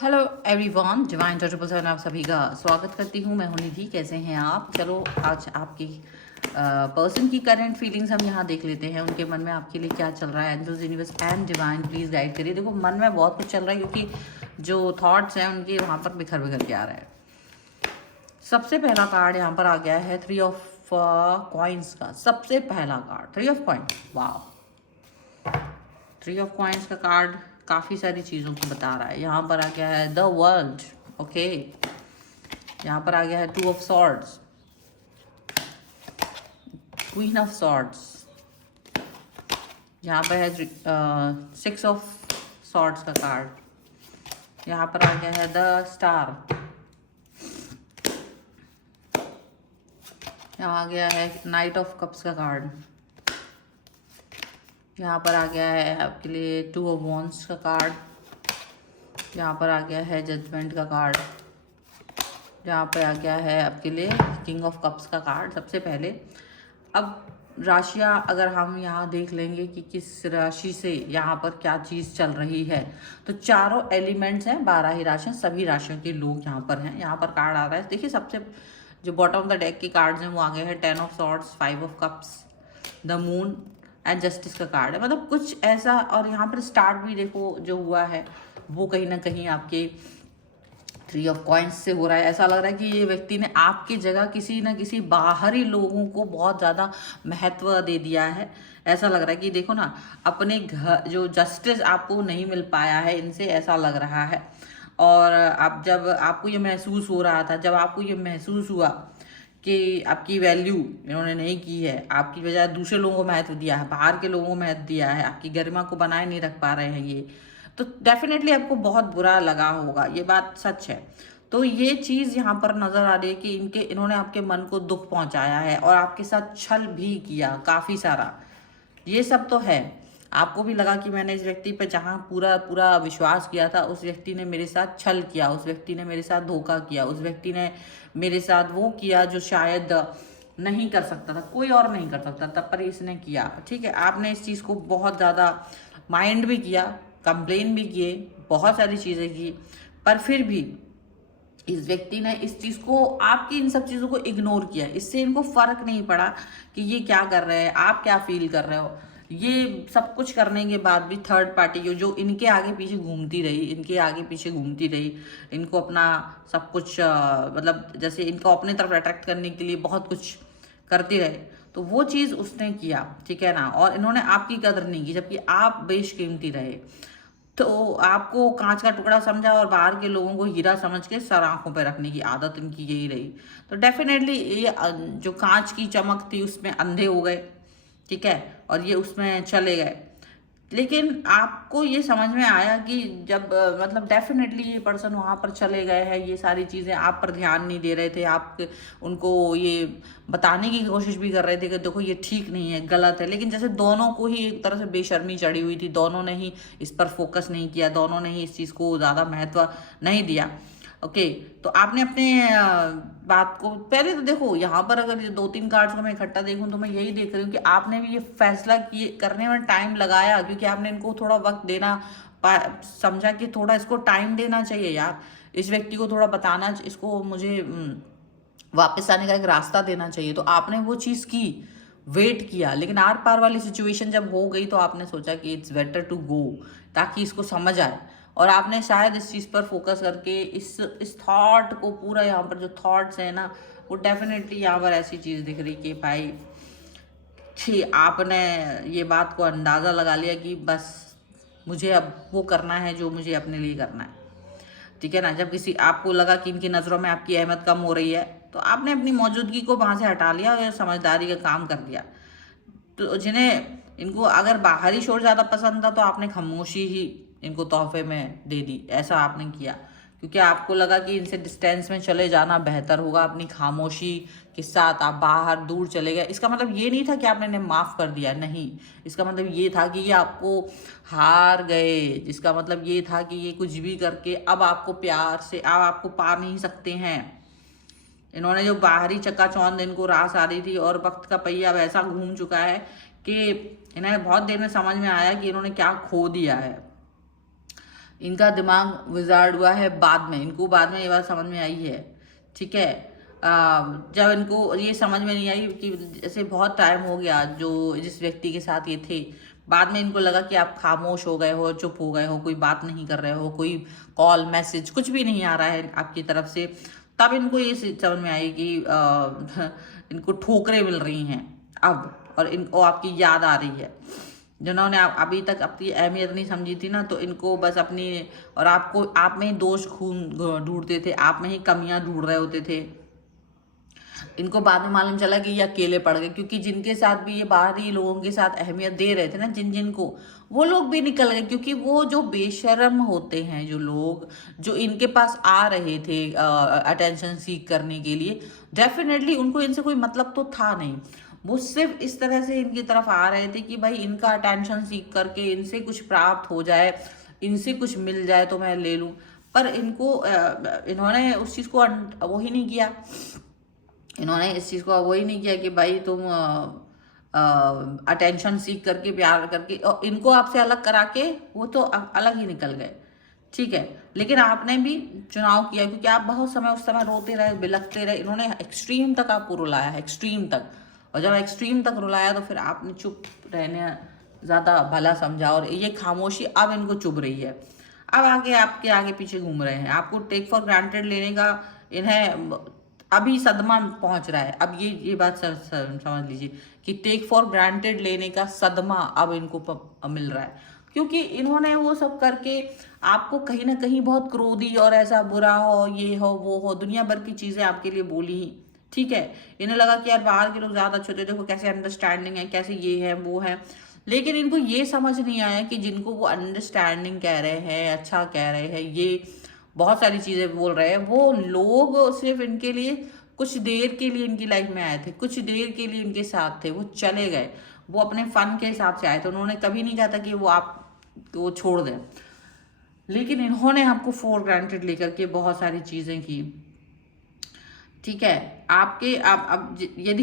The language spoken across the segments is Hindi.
हेलो एवरीवन, डिवाइन टचबल से आप सभी का स्वागत करती हूँ। मैं हूँ निधि। कैसे हैं आप? चलो आज आपकी पर्सन की करंट फीलिंग्स हम यहाँ देख लेते हैं। उनके मन में आपके लिए क्या चल रहा है। Angels, universe and divine please guide करिए। देखो, मन में बहुत कुछ चल रहा है क्योंकि जो थॉट्स हैं उनके वहाँ पर बिखर बिखर के आ रहा है। सबसे पहला कार्ड यहाँ पर आ गया है 3 ऑफ कॉइन्स का। सबसे पहला कार्ड 3 ऑफ कॉइन्स। वाह, 3 ऑफ कॉइन्स का कार्ड काफ़ी सारी चीज़ों को बता रहा है। यहाँ पर आ गया है द वर्ल्ड। ओके, यहाँ पर आ गया है 2 of swords, queen of swords. यहाँ पर है 6 ऑफ सॉर्ड्स का कार्ड। यहाँ पर आ गया है द स्टार। यहाँ आ गया है नाइट ऑफ कप्स का कार्ड। यहाँ पर आ गया है आपके लिए 2 ऑफ वॉन्ड्स का कार्ड। यहाँ पर आ गया है जजमेंट का कार्ड। यहाँ पे आ गया है आपके लिए किंग ऑफ कप्स का कार्ड। सबसे पहले अब राशियाँ अगर हम यहाँ देख लेंगे कि किस राशि से यहाँ पर क्या चीज़ चल रही है, तो चारों एलिमेंट्स हैं, 12 ही राशियाँ, सभी राशियों के लोग यहाँ पर हैं। यहाँ पर कार्ड आ रहा है, देखिए सबसे जो बॉटम ऑफ द डेक के कार्ड्स हैं वो आ गए हैं 10 of swords, 5 of cups, the moon and justice का कार्ड है। मतलब कुछ ऐसा। और यहाँ पर स्टार्ट भी देखो जो हुआ है वो कहीं ना कहीं आपके 3 ऑफ कॉइन्स से हो रहा है। ऐसा लग रहा है कि ये व्यक्ति ने आपकी जगह किसी न किसी बाहरी लोगों को बहुत ज़्यादा महत्व दे दिया है। ऐसा लग रहा है कि देखो ना, अपने घर जो जस्टिस आपको नहीं मिल पाया है इनसे, ऐसा लग रहा है। और आप जब आपको ये महसूस हो रहा था, जब आपको ये महसूस हुआ कि आपकी वैल्यू इन्होंने नहीं की है, आपकी बजाय दूसरे लोगों को महत्व दिया है, बाहर के लोगों को महत्व दिया है, आपकी गरिमा को बनाए नहीं रख पा रहे हैं ये, तो डेफिनेटली आपको बहुत बुरा लगा होगा। ये बात सच है। तो ये चीज़ यहाँ पर नज़र आ रही है कि इन्होंने आपके मन को दुख पहुँचाया है और आपके साथ छल भी किया काफ़ी सारा। ये सब तो है। आपको भी लगा कि मैंने इस व्यक्ति पे जहाँ पूरा पूरा विश्वास किया था, उस व्यक्ति ने मेरे साथ छल किया, उस व्यक्ति ने मेरे साथ धोखा किया, उस व्यक्ति ने मेरे साथ वो किया जो शायद नहीं कर सकता था, कोई और नहीं कर सकता था, पर इसने किया। ठीक है, आपने इस चीज़ को बहुत ज़्यादा माइंड भी किया, कंप्लेन भी किए, बहुत सारी चीज़ें की, पर फिर भी इस व्यक्ति ने इस चीज़ को, आपकी इन सब चीज़ों को इग्नोर किया। इससे इनको फर्क नहीं पड़ा कि ये क्या कर रहे हैं, आप क्या फील कर रहे हो। ये सब कुछ करने के बाद भी थर्ड पार्टी जो इनके आगे पीछे घूमती रही, इनके आगे पीछे घूमती रही, इनको अपना सब कुछ मतलब जैसे इनको अपने तरफ अट्रैक्ट करने के लिए बहुत कुछ करती रहे, तो वो चीज़ उसने किया। ठीक है ना। और इन्होंने आपकी कदर नहीं की, जबकि आप बेशकीमती रहे। तो आपको कांच का टुकड़ा समझा और बाहर के लोगों को हीरा समझ के सर आंखों पे रखने की आदत इनकी यही रही। तो डेफिनेटली ये जो कांच की चमक थी उसमें अंधे हो गए। ठीक है, और ये उसमें चले गए। लेकिन आपको ये समझ में आया कि जब मतलब डेफिनेटली ये पर्सन वहाँ पर चले गए हैं, ये सारी चीज़ें आप पर ध्यान नहीं दे रहे थे, आप उनको ये बताने की कोशिश भी कर रहे थे कि देखो ये ठीक नहीं है, गलत है, लेकिन जैसे दोनों को ही एक तरह से बेशर्मी चढ़ी हुई थी, दोनों ने ही इस पर फोकस नहीं किया, दोनों ने ही इस चीज़ को ज़्यादा महत्व नहीं दिया। ओके, तो आपने अपने बात को पहले तो देखो, यहाँ पर अगर ये 2-3 कार्ड्स को मैं इकट्ठा देखूं तो मैं यही देख रही हूँ कि आपने भी ये फैसला किए करने में टाइम लगाया, क्योंकि आपने इनको थोड़ा वक्त देना समझा कि थोड़ा इसको टाइम देना चाहिए यार, इस व्यक्ति को थोड़ा बताना, इसको मुझे वापस आने का एक रास्ता देना चाहिए। तो आपने वो चीज़ की, वेट किया, लेकिन आर पार वाली सिचुएशन जब हो गई तो आपने सोचा कि इट्स बेटर टू गो, ताकि इसको समझ आए। और आपने शायद इस चीज़ पर फोकस करके इस थॉट को पूरा, यहाँ पर जो थॉट्स है ना, वो डेफिनेटली यहाँ पर ऐसी चीज़ दिख रही कि भाई कि आपने ये बात को अंदाज़ा लगा लिया कि बस मुझे अब वो करना है जो मुझे अपने लिए करना है। ठीक है ना। जब किसी आपको लगा कि इनकी नज़रों में आपकी अहमियत कम हो रही है, तो आपने अपनी मौजूदगी को वहाँ से हटा लिया और समझदारी का काम कर दिया। तो जिन्हें इनको अगर बाहरी शोर ज़्यादा पसंद था, तो आपने खामोशी ही इनको तोहफे में दे दी। ऐसा आपने किया क्योंकि आपको लगा कि इनसे डिस्टेंस में चले जाना बेहतर होगा। अपनी खामोशी के साथ आप बाहर दूर चले गए। इसका मतलब ये नहीं था कि आपने इन्हें माफ़ कर दिया, नहीं। इसका मतलब ये था कि ये आपको हार गए। इसका मतलब ये था कि ये कुछ भी करके अब आपको प्यार से, अब आपको पा नहीं सकते हैं। इन्होंने जो बाहरी चकाचौंध इनको रास आ रही थी, और वक्त का पहिया वैसा घूम चुका है कि इन्हें बहुत देर में समझ में आया कि इन्होंने क्या खो दिया है। इनका दिमाग विजार्ड हुआ है बाद में, इनको बाद में ये बात समझ में आई है, ठीक है। जब इनको ये समझ में नहीं आई कि जैसे बहुत टाइम हो गया जो जिस व्यक्ति के साथ ये थे, बाद में इनको लगा कि आप खामोश हो गए हो, चुप हो गए हो, कोई बात नहीं कर रहे हो, कोई कॉल मैसेज कुछ भी नहीं आ रहा है आपकी तरफ से, तब इनको ये समझ में आई कि इनको ठोकरें मिल रही हैं अब, और इनको आपकी याद आ रही है। जिन्होंने अभी तक अपनी अहमियत नहीं समझी थी ना, तो इनको बस अपनी, और आपको आप में ही दोष खून ढूंढते थे, आप में ही कमियां ढूंढ रहे होते थे। इनको बाद में मालूम चला कि ये अकेले पड़ गए, क्योंकि जिनके साथ भी ये बाहरी लोगों के साथ अहमियत दे रहे थे ना, जिनको, वो लोग भी निकल गए। क्योंकि वो जो बेशर्म होते हैं, जो लोग जो इनके पास आ रहे थे अटेंशन सीख करने के लिए, डेफिनेटली उनको इनसे कोई मतलब तो था नहीं। वो सिर्फ इस तरह से इनकी तरफ आ रहे थे कि भाई इनका अटेंशन सीख करके इनसे कुछ प्राप्त हो जाए, इनसे कुछ मिल जाए तो मैं ले लूं। पर इनको इन्होंने उस चीज़ को वो ही नहीं किया। इन्होंने इस चीज़ को वो ही नहीं किया कि भाई तुम अटेंशन सीख करके प्यार करके, और इनको आपसे अलग करा के वो तो अलग ही निकल गए, ठीक है। लेकिन आपने भी चुनाव किया, क्योंकि आप बहुत समय उस समय रोते रहे, बिलखते रहे। इन्होंने एक्सट्रीम तक आपको रुलाया है, एक्सट्रीम तक, और जब एक्सट्रीम तक रुलाया तो फिर आपने चुप रहने ज़्यादा भला समझा, और ये खामोशी अब इनको चुभ रही है। अब आगे आपके आगे पीछे घूम रहे हैं, आपको टेक फॉर ग्रांटेड लेने का इन्हें अभी सदमा पहुंच रहा है। अब ये बात समझ लीजिए कि टेक फॉर ग्रांटेड लेने का सदमा अब इनको मिल रहा है, क्योंकि इन्होंने वो सब करके आपको कहीं ना कहीं बहुत क्रोधी और ऐसा बुरा हो, ये हो, वो हो, दुनिया भर की चीज़ें आपके लिए बोली ही, ठीक है। इन्हें लगा कि यार बाहर के लोग ज़्यादा अच्छे होते, देखो कैसे अंडरस्टैंडिंग है, कैसे ये है वो है। लेकिन इनको ये समझ नहीं आया कि जिनको वो अंडरस्टैंडिंग कह रहे हैं, अच्छा कह रहे हैं, ये बहुत सारी चीज़ें बोल रहे हैं, वो लोग सिर्फ इनके लिए कुछ देर के लिए इनकी लाइफ में आए थे, कुछ देर के लिए इनके साथ थे, वो चले गए, वो अपने फन के हिसाब से आए थे। उन्होंने कभी नहीं कहा था कि वो आप वो छोड़ दें। लेकिन इन्होंने आपको फॉर ग्रांटेड लेकर के बहुत सारी चीज़ें की, ठीक है। आपके अब यदि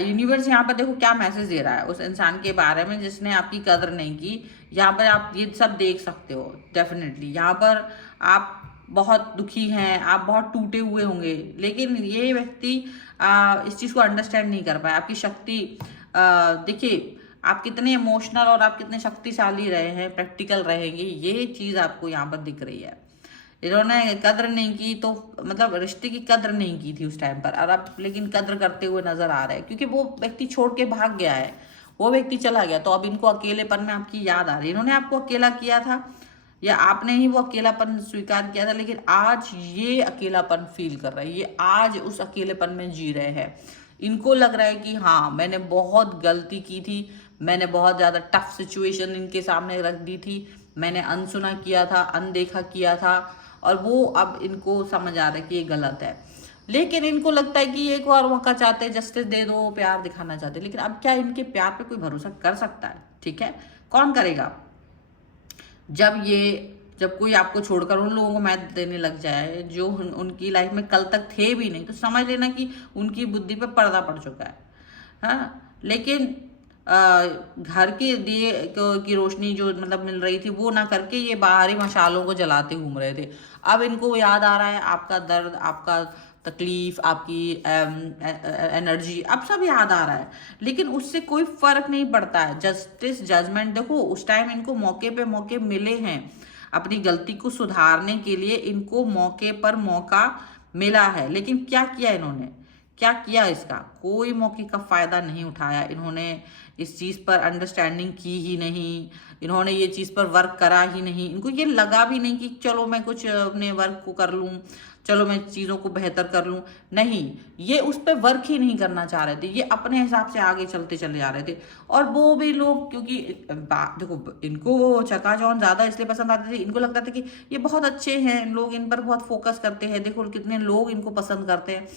यूनिवर्स यहाँ पर देखो क्या मैसेज दे रहा है उस इंसान के बारे में जिसने आपकी कदर नहीं की। यहाँ पर आप ये सब देख सकते हो डेफिनेटली। यहाँ पर आप बहुत दुखी हैं, आप बहुत टूटे हुए होंगे, लेकिन ये व्यक्ति इस चीज़ को अंडरस्टैंड नहीं कर पाया। आपकी शक्ति देखिए, आप कितने इमोशनल और आप कितने शक्तिशाली रहे हैं, प्रैक्टिकल रहेंगे, ये चीज़ आपको यहाँ पर दिख रही है। इन्होंने कद्र नहीं की, तो मतलब रिश्ते की कद्र नहीं की थी उस टाइम पर, और अब लेकिन कद्र करते हुए नजर आ रहे हैं, क्योंकि वो व्यक्ति छोड़ के भाग गया है, वो व्यक्ति चला गया। तो अब इनको अकेलेपन में आपकी याद आ रही है। इन्होंने आपको अकेला किया था या आपने ही वो अकेलापन स्वीकार किया था, लेकिन आज ये अकेलापन फील कर रहे हैं, ये आज उस अकेलेपन में जी रहे हैं। इनको लग रहा है कि हाँ मैंने बहुत गलती की थी, मैंने बहुत ज़्यादा टफ सिचुएशन इनके सामने रख दी थी, मैंने अनसुना किया था, अनदेखा किया था, और वो अब इनको समझ आ रहा है कि ये गलत है। लेकिन इनको लगता है कि एक बार मौका चाहते हैं, जस्टिस दे दो, प्यार दिखाना चाहते हैं। लेकिन अब क्या इनके प्यार पे कोई भरोसा कर सकता है? ठीक है, कौन करेगा? जब कोई आपको छोड़कर उन लोगों को महत्व देने लग जाए जो उनकी लाइफ में कल तक थे भी नहीं, तो समझ लेना कि उनकी बुद्धि पे पर्दा पड़ चुका है। हाँ, लेकिन घर के दिए की रोशनी जो मतलब मिल रही थी वो ना करके ये बाहरी मशालों को जलाते घूम रहे थे। अब इनको याद आ रहा है आपका दर्द, आपका तकलीफ, आपकी एनर्जी, अब सब याद आ रहा है। लेकिन उससे कोई फर्क नहीं पड़ता है। जस्टिस, जजमेंट, देखो उस टाइम इनको मौके पे मौके मिले हैं अपनी गलती को सुधारने के लिए, इनको मौके पर मौका मिला है। लेकिन क्या किया इन्होंने? क्या किया? इसका कोई मौके का फायदा नहीं उठाया इन्होंने। इस चीज़ पर अंडरस्टैंडिंग की ही नहीं, इन्होंने ये चीज़ पर वर्क करा ही नहीं। इनको ये लगा भी नहीं कि चलो मैं कुछ अपने वर्क को कर लूँ, चलो मैं चीज़ों को बेहतर कर लूँ। नहीं, ये उस पर वर्क ही नहीं करना चाह रहे थे, ये अपने हिसाब से आगे चलते चले जा रहे थे। और वो भी लोग, क्योंकि देखो इनको चकाचौंध ज़्यादा इसलिए पसंद आते थे, इनको लगता था कि ये बहुत अच्छे हैं, लोग इन पर बहुत फोकस करते हैं, देखो कितने लोग इनको पसंद करते हैं।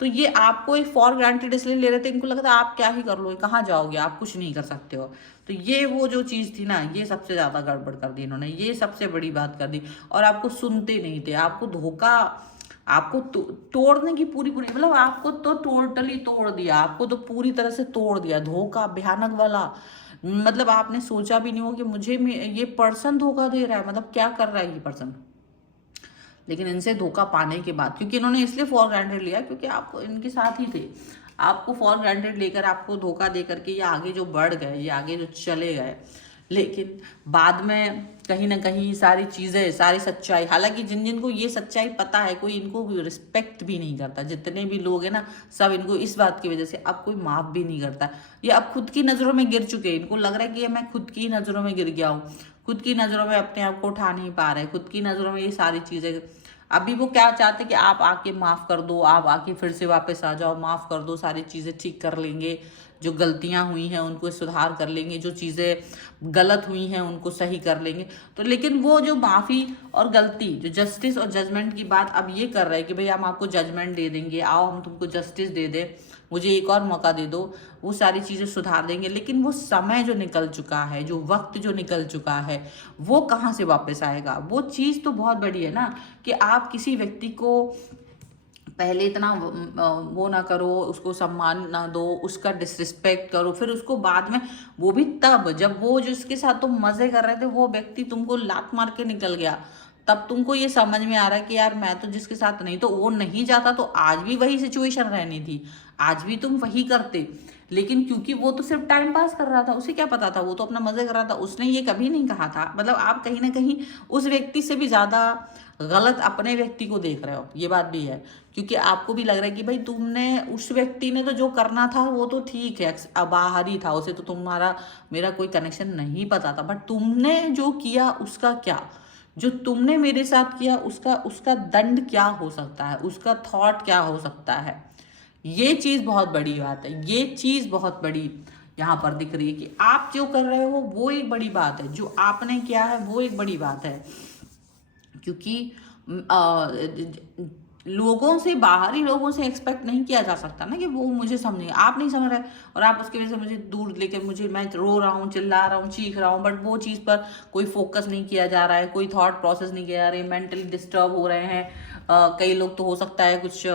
तो ये आपको एक फॉर ग्रांटेड इसलिए ले रहे थे, इनको लगता है आप क्या ही कर लो, कहाँ जाओगे, आप कुछ नहीं कर सकते हो। तो ये वो जो चीज़ थी ना, ये सबसे ज़्यादा गड़बड़ कर दी इन्होंने, ये सबसे बड़ी बात कर दी। और आपको सुनते नहीं थे, आपको धोखा, आपको तोड़ने की पूरी मतलब आपको तो टोटली तोड़ दिया, आपको तो पूरी तरह से तोड़ दिया। धोखा भयानक वाला, मतलब आपने सोचा भी नहीं हो कि मुझे ये पर्सन धोखा दे रहा है, मतलब क्या कर रहा है ये पर्सन। लेकिन इनसे धोखा पाने के बाद, क्योंकि इन्होंने इसलिए फॉर ग्रांटेड लिया क्योंकि आप इनके साथ ही थे, आपको फॉर ग्रांटेड लेकर आपको धोखा दे करके ये आगे जो बढ़ गए, ये आगे जो चले गए, लेकिन बाद में कहीं ना कहीं सारी चीज़ें, सारी सच्चाई, हालांकि जिन जिनको ये सच्चाई पता है कोई इनको रिस्पेक्ट भी नहीं करता, जितने भी लोग हैं ना सब इनको इस बात की वजह से अब कोई माफ़ भी नहीं करता। ये अब खुद की नज़रों में गिर चुके हैं, इनको लग रहा है कि मैं खुद की नज़रों में गिर गया हूँ, खुद की नज़रों में अपने आप को उठा नहीं पा रहे, खुद की नज़रों में ये सारी चीज़ें। अभी वो क्या चाहते कि आप आके माफ़ कर दो, आप आके फिर से वापस आ जाओ, माफ़ कर दो, सारी चीज़ें ठीक कर लेंगे, जो गलतियां हुई हैं उनको सुधार कर लेंगे, जो चीज़ें गलत हुई हैं उनको सही कर लेंगे। तो लेकिन वो जो माफ़ी और गलती, जो जस्टिस और जजमेंट की बात अब ये कर रहे हैं कि भाई हम आपको जजमेंट दे देंगे, आओ हम तुमको जस्टिस दे दें, मुझे एक और मौका दे दो, वो सारी चीज़ें सुधार देंगे। लेकिन वो समय जो निकल चुका है, जो वक्त जो निकल चुका है, वो कहाँ से वापस आएगा। वो चीज़ तो बहुत बड़ी है ना कि आप किसी व्यक्ति को पहले इतना वो ना करो, उसको सम्मान ना दो, उसका डिसरिस्पेक्ट करो, फिर उसको बाद में, वो भी तब जब वो जिसके साथ तुम मज़े कर रहे थे वो व्यक्ति तुमको लात मार के निकल गया, तब तुमको ये समझ में आ रहा है कि यार मैं तो जिसके साथ नहीं, तो वो नहीं जाता तो आज भी वही सिचुएशन रहनी थी, आज भी तुम वही करते। लेकिन क्योंकि वो तो सिर्फ टाइम पास कर रहा था, उसे क्या पता था, वो तो अपना मजे कर रहा था, उसने ये कभी नहीं कहा था। मतलब आप कहीं ना कहीं उस व्यक्ति से भी ज़्यादा गलत अपने व्यक्ति को देख रहे हो, ये बात भी है, क्योंकि आपको भी लग रहा है कि भाई तुमने, उस व्यक्ति ने तो जो करना था वो तो ठीक है, बाहरी था, उसे तो तुम्हारा मेरा कोई कनेक्शन नहीं पता था, बट तुमने जो किया उसका क्या, जो तुमने मेरे साथ किया उसका उसका दंड क्या हो सकता है, उसका थॉट क्या हो सकता है। ये चीज़ बहुत बड़ी बात है, ये चीज़ बहुत बड़ी यहाँ पर दिख रही है कि आप जो कर रहे हो वो एक बड़ी बात है, जो आपने किया है वो एक बड़ी बात है। क्योंकि लोगों से, बाहरी लोगों से एक्सपेक्ट नहीं किया जा सकता ना कि वो मुझे समझे, आप नहीं समझ रहे और आप उसकी वजह से मुझे दूर लेकर, मुझे, मैं रो रहा हूँ, चिल्ला रहा हूँ, चीख रहा हूँ, बट वो चीज़ पर कोई फोकस नहीं किया जा रहा है, कोई थॉट प्रोसेस नहीं किया जा रहा है, मेंटली डिस्टर्ब हो रहे हैं। कई लोग तो हो सकता है कुछ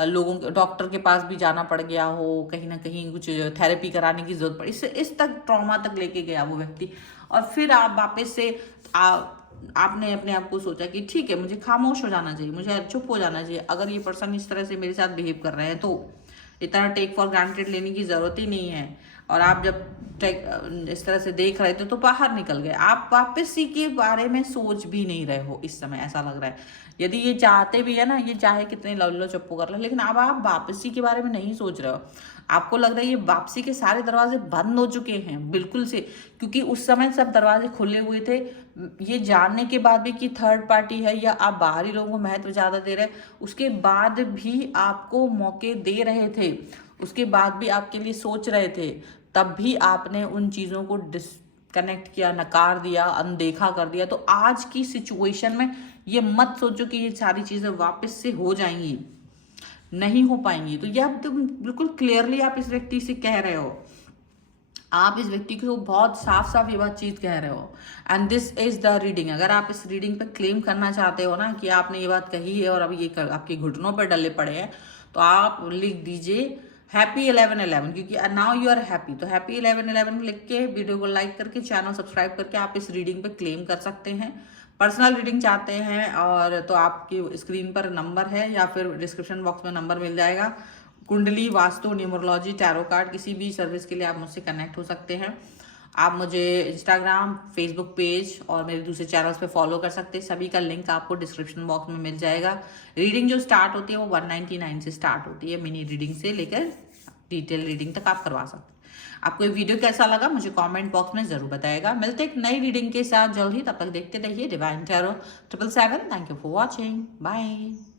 लोगों के डॉक्टर के पास भी जाना पड़ गया हो, कहीं ना कहीं कुछ थेरेपी कराने की जरूरत पड़ी, इस तक ट्रॉमा तक लेके गया वो व्यक्ति, और फिर आप वापस से आपने अपने आप को सोचा कि ठीक है मुझे खामोश हो जाना चाहिए, मुझे चुप हो जाना चाहिए, अगर ये पर्सन इस तरह से मेरे साथ बिहेव कर रहे हैं तो इतना टेक फॉर ग्रांटेड लेने की ज़रूरत ही नहीं है। और आप जब इस तरह से देख रहे थे तो बाहर निकल गए, आप वापसी के बारे में सोच भी नहीं रहे हो इस समय, ऐसा लग रहा है। यदि ये चाहते भी है ना, ये चाहे कितने लल्लो चप्पू कर ले, लेकिन अब आप वापसी के बारे में नहीं सोच रहे हो, आपको लग रहा है ये वापसी के सारे दरवाजे बंद हो चुके हैं बिल्कुल से, क्योंकि उस समय सब दरवाजे खुले हुए थे, ये जानने के बाद भी कि थर्ड पार्टी है या आप बाहरी लोगों को महत्व ज़्यादा दे रहे हैं, उसके बाद भी आपको मौके दे रहे थे, उसके बाद भी आपके लिए सोच रहे थे, तब भी आपने उन चीज़ों को डिसकनेक्ट किया, नकार दिया, अनदेखा कर दिया। तो आज की सिचुएशन में ये मत सोचो कि ये सारी चीज़ें वापस से हो जाएंगी, नहीं हो पाएंगी। तो यह तुम बिल्कुल क्लियरली आप इस व्यक्ति से कह रहे हो, आप इस व्यक्ति को बहुत साफ साफ ये बात चीज़ कह रहे हो, and this is the reading. अगर आप इस रीडिंग पे क्लेम करना चाहते हो ना कि आपने ये बात कही है और अब ये आपके घुटनों पर डले पड़े हैं, तो आप लिख दीजिए हैप्पी 11/11, क्योंकि नाउ यू आर हैप्पी। तो हैप्पी 11/11 लिख के वीडियो को लाइक करके चैनल सब्सक्राइब करके आप इस रीडिंग पे क्लेम कर सकते हैं। पर्सनल रीडिंग चाहते हैं और तो आपकी स्क्रीन पर नंबर है या फिर डिस्क्रिप्शन बॉक्स में नंबर मिल जाएगा। कुंडली, वास्तु, न्यूमरोलॉजी, टैरो कार्ड, किसी भी सर्विस के लिए आप मुझसे कनेक्ट हो सकते हैं। आप मुझे इंस्टाग्राम, फेसबुक पेज और मेरे दूसरे चैनल्स पे फॉलो कर सकते हैं, सभी का लिंक आपको डिस्क्रिप्शन बॉक्स में मिल जाएगा। रीडिंग जो स्टार्ट होती है वो 199 से स्टार्ट होती है, मिनी रीडिंग से लेकर डिटेल रीडिंग तक आप करवा सकते हैं। आपको ये वीडियो कैसा लगा मुझे कमेंट बॉक्स में जरूर बताएगा। मिलते एक नई रीडिंग के साथ जल्द ही, तब तक देखते रहिए divine tarot 777। Thank you for watching, bye.